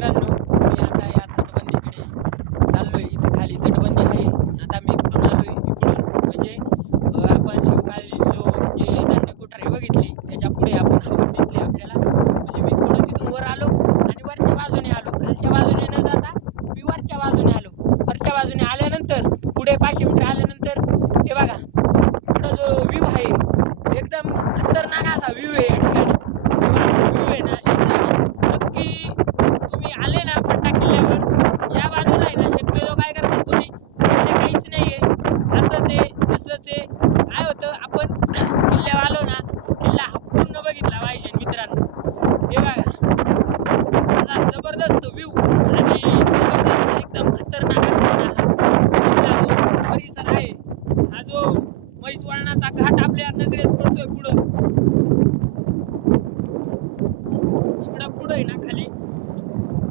मित्रांनो मी आता या तटबंदीकडे चाललोय. इथं खाली तटबंदी आहे. आता मी इकडून आलोय इकडून. म्हणजे आपण शिवकाली जो जे धान्य कोठारी बघितली त्याच्या पुढे आपण हवं दिसले आपल्याला. म्हणजे मी थोडं तिथून वर आलो आणि वरच्या बाजूने आलो. खालच्या बाजूने न जाता मी वरच्या बाजूने आलो. वरच्या बाजूने आल्यानंतर पुढे पाचशे मीटर आल्यानंतर हे बघा पुढं जो व्ह्यू आहे एकदम खतरनाक असा व्ह्यू आहे या ठिकाणी व्ह्यू आहे ना एकदम नक्की तुम्ही आले ना पट्टा किल्ल्यावर या बाजूला आहे ना शक्यतो काय करतात तुम्ही इथे काहीच नाही आहे असंच आहे तसंच आहे काय होतं आपण किल्ल्यावर आलो ना किल्ला हा पूर्ण बघितला पाहिजे मित्रांनो. हे बघा. जबरदस्त व्ह्यू आणि जबरदस्त एकदम खतरनाक असा किल्ला जो परिसर आहे हा जो म्हैस वळणाचा घाट आपल्या नजरेस पडतोय पुढं. इकडं पुढं आहे ना खाली.